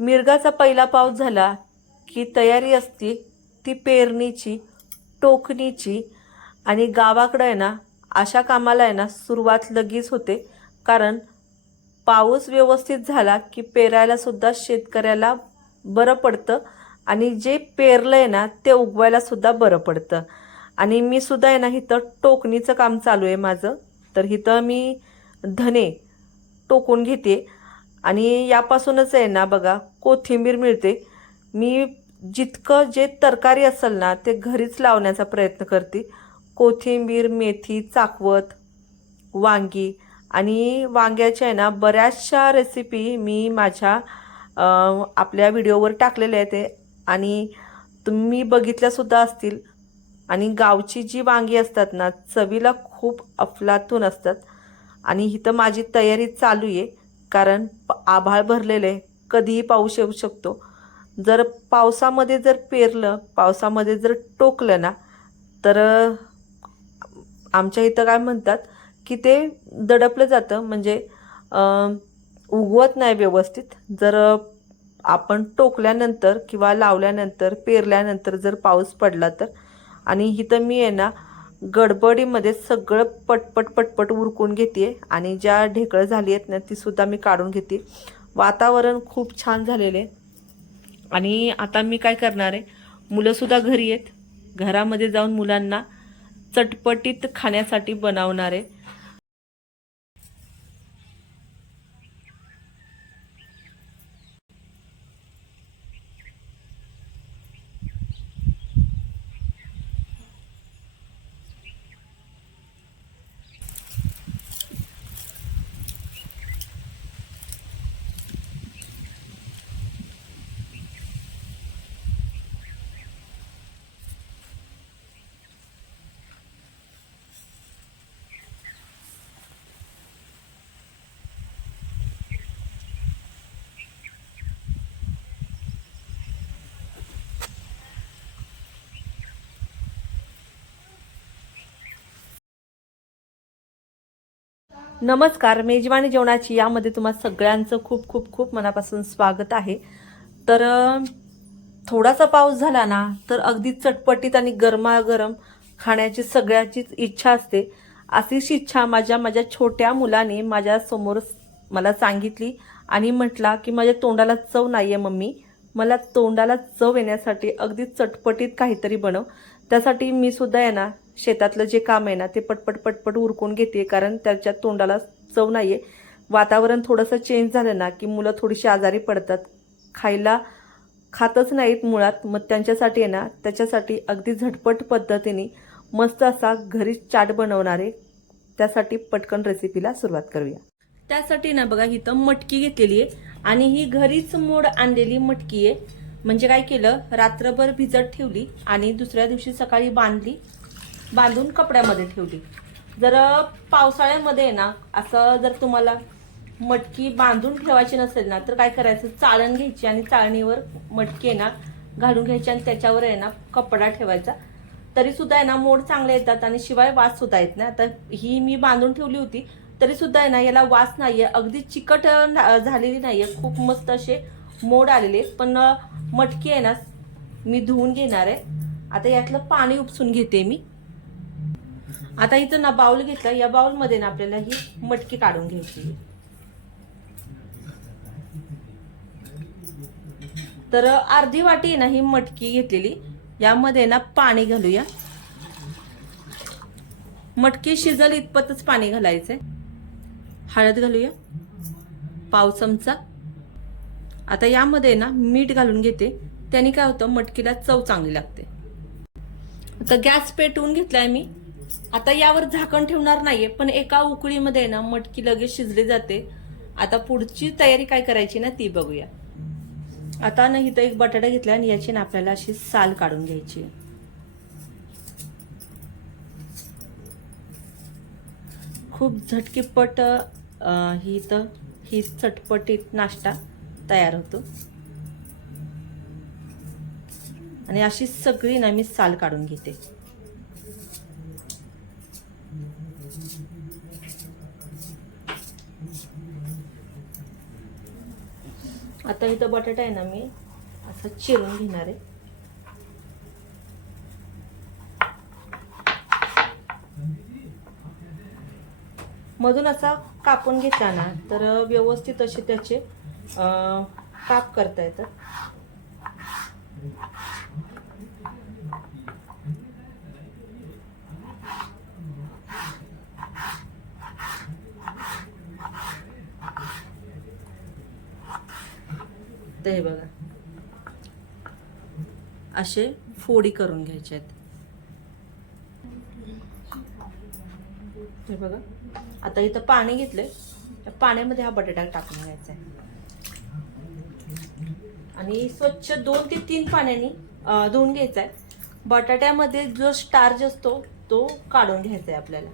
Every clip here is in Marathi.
मिरगाचा पहिला पाऊस झाला की तयारी असते ती पेरणीची टोकणीची आणि गावाकडं आहे ना अशा कामाला आहे ना सुरुवात लगेच होते. कारण पाऊस व्यवस्थित झाला की पेरायलासुद्धा शेतकऱ्याला बरं पडतं आणि जे पेरलं आहे ना ते उगवायलासुद्धा बरं पडतं. आणि मी सुद्धा आहे ना इथं टोकणीचं काम चालू आहे माझं. तर इथं मी धने टोकून घेते. आणि यापासूनच आहे ना बघा कोथिंबीर मिळते. मी जितकं जे तरकारी असेल ना ते घरीच लावण्याचा प्रयत्न करते. कोथिंबीर मेथी चाकवत वांगी आणि वांग्याच्या आहे ना बऱ्याचशा रेसिपी मी माझ्या आपल्या व्हिडिओवर टाकलेल्या आहेत ते. आणि तुम्ही बघितल्यासुद्धा असतील. आणि गावची जी वांगी असतात ना चवीला खूप अफलातून असतात. आणि इथं माझी तयारी चालू आहे. कारण प- आभाळ भरलेले कधीही पाऊस येऊ शकतो. जर पावसामध्ये जर पेरलं पावसामध्ये जर टोकलं ना तर आमच्या इथं काय म्हणतात की ते दडपलं जातं. म्हणजे उगवत नाही व्यवस्थित. जर आपण टोकल्यानंतर किंवा लावल्यानंतर पेरल्यानंतर जर पाऊस पडला तर. आणि इथं मी आहे ना गडबडीमध्ये सगळं पटपट पटपट उरकून घेते आणि ज्या ढेकळं झाली आहेत ना तीसुद्धा मी काढून घेते वातावरण खूप छान झालेलं आहे. आणि आता मी काय करणार आहे? मुलंसुद्धा घरी आहेत. घरामध्ये जाऊन मुलांना चटपटीत खाण्यासाठी बनवणार आहे. नमस्कार मेजवानी जेवणाची यामध्ये तुम्हा सगळ्यांचं खूप खूप खूप मनापासून स्वागत आहे. तर थोडासा पाऊस झाला ना तर अगदी चटपटीत आणि गरमागरम खाण्याची सगळ्याचीच इच्छा असते. अशीच इच्छा माझ्या माझ्या छोट्या मुलाने माझ्यासमोर मला सांगितली आणि म्हटला की माझ्या तोंडाला चव नाही आहे मम्मी. मला तोंडाला चव येण्यासाठी अगदी चटपटीत काहीतरी बनव. त्यासाठी मी सुद्धा आहे ना शेतातलं जे काम आहे ना ते पटपट पटपट उरकून घेते कारण त्याच्या तोंडाला चव नाही आहे वातावरण थोडंसं चेंज झालं ना की मुलं थोडीशी आजारी पडतात. खायला खातच नाहीत मुळात मग त्यांच्यासाठी आहे ना त्याच्यासाठी अगदी झटपट पद्धतीने मस्त असा घरीच चाट बनवणारे त्यासाठी पटकन रेसिपीला सुरुवात करूया. त्यासाठी ना बघा इथं मटकी घेतलेली आहे आणि ही घरीच मोड आणलेली मटकी आहे. म्हणजे काय केलं रात्रभर भिजत ठेवली आणि दुसऱ्या दिवशी सकाळी बांधली बांधून कपड्यामध्ये ठेवली. जर पावसाळ्यामध्ये आहे ना असं जर तुम्हाला मटकी बांधून ठेवायची नसेल ना तर काय करायचं? चाळण घ्यायची आणि चाळणीवर मटकी आहे ना घालून घ्यायची आणि त्याच्यावर आहे ना कपडा ठेवायचा. तरी सुद्धा आहे ना मोड चांगले येतात आणि शिवाय वास सुद्धा येत नाही. आता ही मी बांधून ठेवली होती तरी सुद्धा आहे ना याला वास नाहीये. अगदी चिकट ना- झालेली नाहीये. खूप मस्त असे मोड आलेले आहेत. पण मटकी आहे ना मी धुवून घेणार आहे. आता यातलं पाणी उपसून घेते मी. आता इथं ना बाउल घेतला या बाउलमध्ये ना आपल्याला ही मटकी काढून घ्यायची. तर अर्धी वाटी आहे ना ही मटकी घेतलेली यामध्ये ना पाणी घालूया. मटकी शिजल इतपतच पाणी घालायचंय. हळद घालूया पाव चमचा. आता यामध्ये ना मीठ घालून घेते त्याने काय होतं मटकीला चव चांगली लागते. आता गॅस पेटवून घेतलाय मी. आता यावर झाकण ठेवणार नाहीये पण एका उकळीमध्ये ना मटकी लगेच शिजली जाते. आता पुढची तयारी काय करायची ना ती बघूया. आता ना इथं एक बटाटा घेतला आणि याची ना आपल्याला अशी साल काढून घ्यायची. आहे. खूप झटकीपट ही तर ही चटपटीत नाश्ता तयार होतो. आणि अशी सगळी ना मी साल काढून घेते. आता इथं बटाटा आहे ना मी असं चिरून घेणार आहे. मधून असा कापून घेतला ना तर व्यवस्थित असे त्याचे काप करता येतात. तर हे बघा. असे फोडी करून घ्यायचे आहेत. हे बघा. आता इथं पाणी घेतलंय. त्या पाण्यामध्ये हा बटाटा टाकून घ्यायचा आहे. आणि स्वच्छ दोन ते तीन पाण्याने धुवून घ्यायचा आहे. बटाट्यामध्ये जो स्टार्च असतो तो काढून घ्यायचा आहे आपल्याला.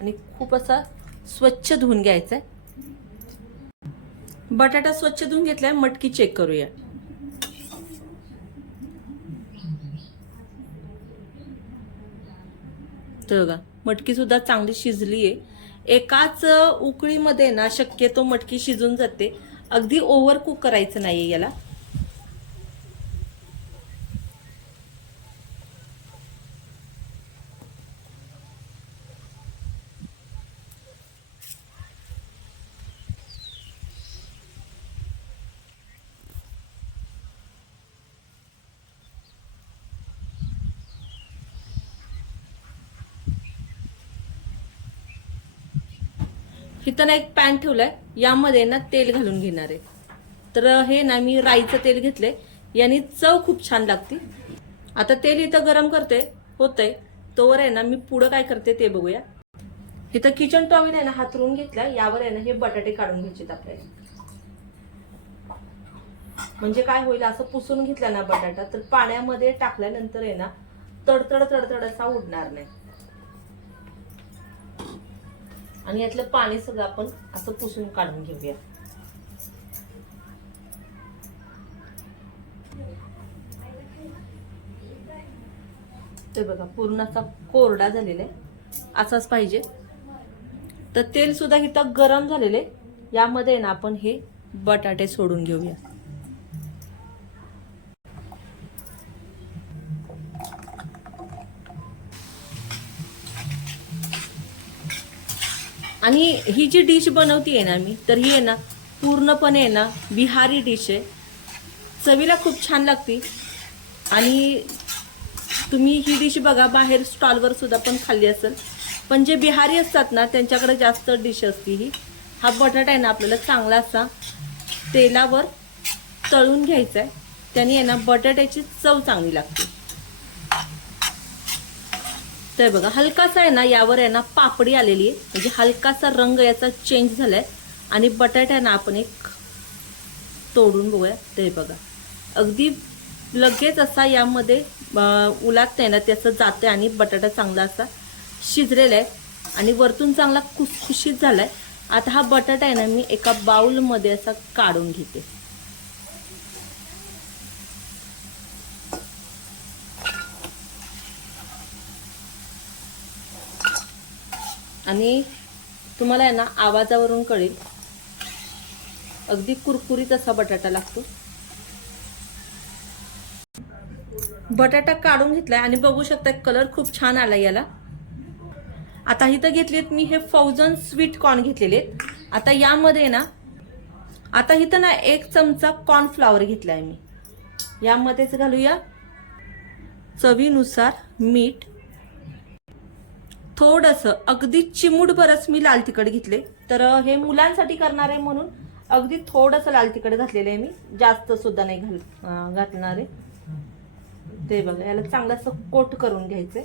आणि खूप असा स्वच्छ धुवून घ्यायचा आहे. बटाटा स्वच्छ धुवून घेतलाय मटकी चेक करूया. तर बघा मटकी सुद्धा चांगली शिजली आहे एकाच उकळीमध्ये ना शक्यतो मटकी शिजून जाते. अगदी ओव्हर कुक करायचं नाहीये याला. इथं ना एक पॅन ठेवलाय. यामध्ये ना तेल घालून घेणार आहे. तर हे ना मी राईचं तेल घेतलंय. याने चव खूप छान लागते. आता तेल इथं गरम करते. होतंय. तोवर आहे ना मी पुढं काय करते ते बघूया. इथं किचन टॉवेल आहे ना हातरून घेतला. यावर आहे ना हे बटाटे काढून घ्यायचे आपल्याला. म्हणजे काय होईल असं पुसून घेतला ना बटाटा तर पाण्यामध्ये टाकल्यानंतर आहे ना तडतड तडतड असा उडणार नाही. आणि यातलं पाणी सगळं आपण असं पुसून काढून घेऊया. ते बघा पूर्ण असा कोरडा झालेला आहे. असाच पाहिजे. तर तेल सुद्धा इथं गरम झालेले यामध्ये ना आपण हे बटाटे सोडून घेऊया. आणि ही जी डिश बनवते ना मी तर ही आहे ना पूर्णपणे आहे ना बिहारी डिश आहे. चवीला खूप छान लागते. आणि तुम्ही ही डिश बघा बाहेर स्टॉलवर सुद्धा पण खाल्ली असेल. पण जे बिहारी असतात ना त्यांच्याकडे जास्त डिश असते ही. हा बटाटा आहे ना आपल्याला चांगला असा तेलावर तळून घ्यायचा आहे त्याने आहे ना बटाट्याची चव चांगली लागते. तर बघा. हलकासा आहे ना यावर आहे ना पापडी आलेली आहे. म्हणजे हलकासा रंग याचा चेंज झालाय. आणि बटाटा ना आपण एक तोडून बघूया. ते बघा. अगदी लगेच असा यामध्ये अं, ना त्याचं जाते आणि बटाटा चांगला असा शिजलेला आहे. आणि वरतून चांगला खुसखुशीत झालाय. आता हा बटाटा आहे ना मी एका बाऊलमध्ये असा काढून घेते. आणि तुम्हाला आहे ना आवाजावरून कळेल. अगदी कुरकुरीत असा बटाटा लागतो. बटाटा काढून घेतलाय आणि बघू शकता कलर खूप छान आला याला. आता इथं घेतलेत मी हे फौजन स्वीट कॉर्न घेतलेले आहेत. आता यामध्ये ना आता इथं ना एक चमचा कॉर्नफ्लावर घेतलाय मी. यामध्येच घालूया चवीनुसार मीठ. थोडंसं अगदी चिमूट परस मी लाल तिखट घेतले. तर हे मुलांसाठी करणार आहे म्हणून अगदी थोडंसं लाल तिखट घातलेलं आहे मी. जास्त सुद्धा नाही घाल अं, घालणार आहे. ते बघा याला चांगलं असं कोट करून घ्यायचंय.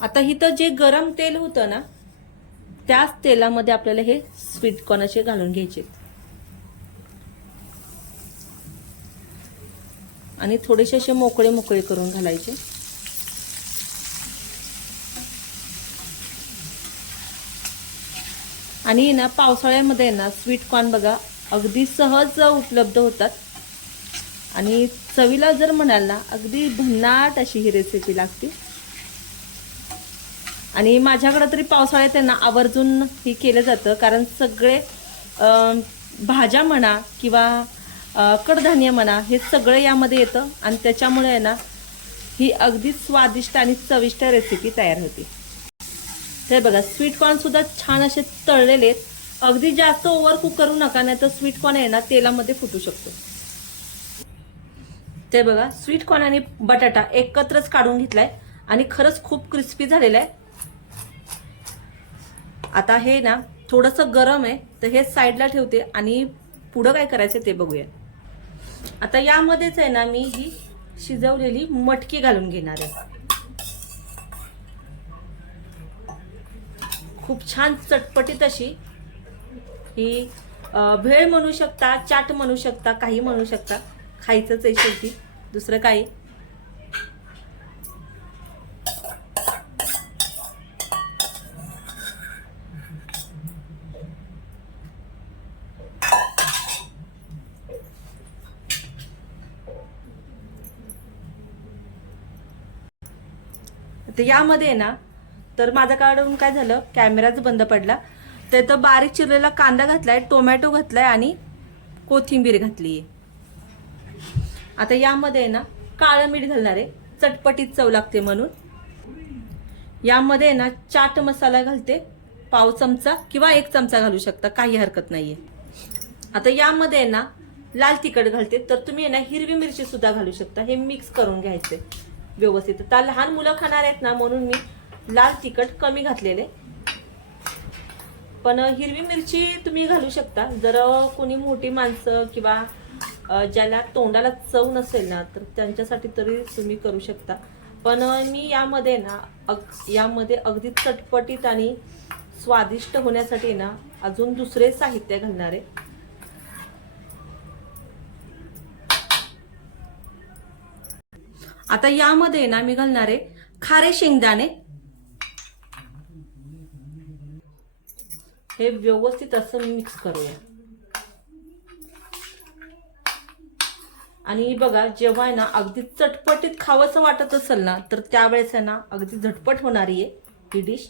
आता इथं जे गरम तेल होतं ना त्याच तेलामध्ये आपल्याला हे स्वीट कॉर्न असे घालून घ्यायचे. आणि थोडेसे असे मोकळे मोकळे करून घालायचे. आणि ना पावसाळ्यामध्ये ना स्वीट कॉर्न बघा अगदी सहज उपलब्ध होतात. आणि चवीला जर म्हणाल ना अगदी भन्नाट अशी ही रेसिपी लागते. आणि माझ्याकडं तरी पावसाळ्यात त्यांना आवर्जून हे केलं जातं. कारण सगळे भाज्या म्हणा किंवा कडधान्य म्हणा हे सगळं यामध्ये येतं आणि त्याच्यामुळे आहे ना ही अगदी स्वादिष्ट आणि चविष्ट रेसिपी तयार होते. हे बघा स्वीट कॉर्न सुद्धा छान असे तळलेले आहेत. अगदी जास्त ओव्हर कुक करू नका नाही तर स्वीट कॉर्न आहे ना तेलामध्ये फुटू शकतो. ते बघा स्वीट कॉर्न आणि बटाटा एकत्रच काढून घेतलाय आणि खरंच खूप क्रिस्पी झालेलं आहे. आता हे ना थोडंसं गरम आहे तर हे साईडला ठेवते आणि पुढं काय करायचं ते बघूया. आता यामध्येच आहे ना मी ही शिजवलेली मटकी घालून घेणार आहे. खूप छान चटपटीत अशी ही भेळ म्हणू शकता चाट म्हणू शकता काही म्हणू शकता. खायचंच आहे शेवटी. दुसरं काही. तर यामध्ये आहे ना तर माझ्याकडून काय झालं कॅमेराच बंद पडला. तर तर बारीक चिरलेला कांदा घातलाय टोमॅटो घातलाय आणि कोथिंबीर घातली आता यामध्ये आहे ना काळं मीठ घालणार आहे चटपटीत चव लागते म्हणून. यामध्ये आहे ना चाट मसाला घालते पाव चमचा किंवा एक चमचा घालू शकता काही हरकत नाहीये. आता यामध्ये आहे ना लाल तिखट घालते तर तुम्ही आहे ना हिरवी मिरची सुद्धा घालू शकता हे मिक्स करून घ्यायचे. व्यवस्थित. आता लहान मुलं खाणार आहेत ना म्हणून मी लाल तिखट कमी घातलेले. पण हिरवी मिरची तुम्ही घालू शकता. जर कोणी मोठी माणसं किंवा ज्याला तोंडाला चव नसेल ना तर त्यांच्यासाठी तरी तुम्ही करू शकता. पण मी यामध्ये ना अग यामध्ये अगदी चटपटीत आणि स्वादिष्ट होण्यासाठी ना अजून दुसरे साहित्य घालणार आहे. आता यामध्ये ना मी घालणार आहे खारे शेंगदाणे. हे व्यवस्थित असं मिक्स करूया. आणि बघा जेव्हा आहे ना अगदी चटपटीत खावंसं वाटत असेल ना तर त्यावेळेस आहे ना अगदी झटपट होणारी आहे ही डिश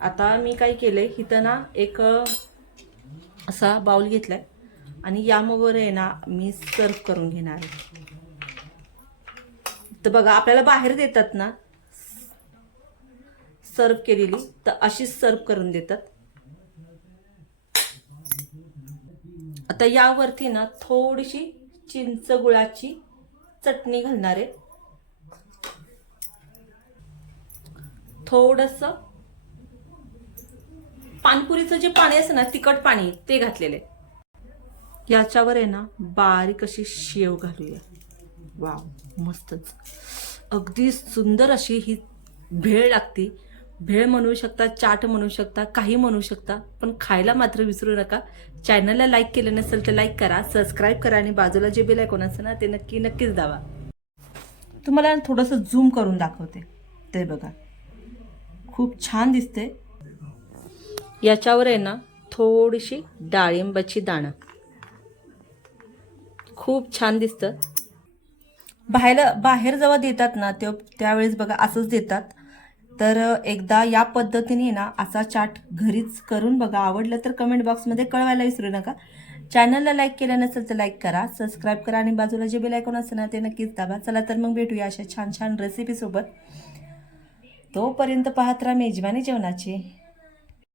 आता मी काय केलंय इथं ना एक असा बाउल घेतलाय. आणि यामध्ये आहे ना मी सर्व करून घेणार आहे. तर बघा आपल्याला बाहेर देतात ना सर्व केलेली तर अशीच सर्व करून देतात. आता यावरती ना थोडीशी चिंच गुळाची चटणी घालणार आहे. थोडस पानपुरीचं जे पाणी असतं ना तिखट पाणी ते घातलेलं आहे. याच्यावर आहे ना बारीक अशी शेव घालूया. वाव मस्तच. अगदी सुंदर अशी ही भेळ लागती. भेळ म्हणू शकता चाट म्हणू शकता काही म्हणू शकता पण खायला मात्र विसरू नका. चॅनलला लाईक केलं नसेल तर लाईक करा सबस्क्राईब करा आणि बाजूला जे बेल आयकॉन असेल ना ते नक्की नक्कीच दावा तुम्हाला थोडंसं झूम करून दाखवते. ते बघा. खूप छान दिसते. याच्यावर आहे ना थोडीशी डाळिंबाची दाणं. खूप छान दिसतं. बाहेर बाहेर जेव्हा देतात ना ते त्यावेळेस बघा असंच देतात. तर एकदा या पद्धतीने ना असा चाट घरीच करून बघा. आवडलं तर कमेंट बॉक्समध्ये कळवायला विसरू नका. चॅनलला लाईक केलं नसेल तर लाईक करा. सबस्क्राईब करा आणि बाजूला जे बेल आयकॉन असेल ना ते नक्कीच दाबा. चला तर मग भेटूया अशा छान छान रेसिपीसोबत तोपर्यंत पाहत राहा मेजवानी जेवणाची.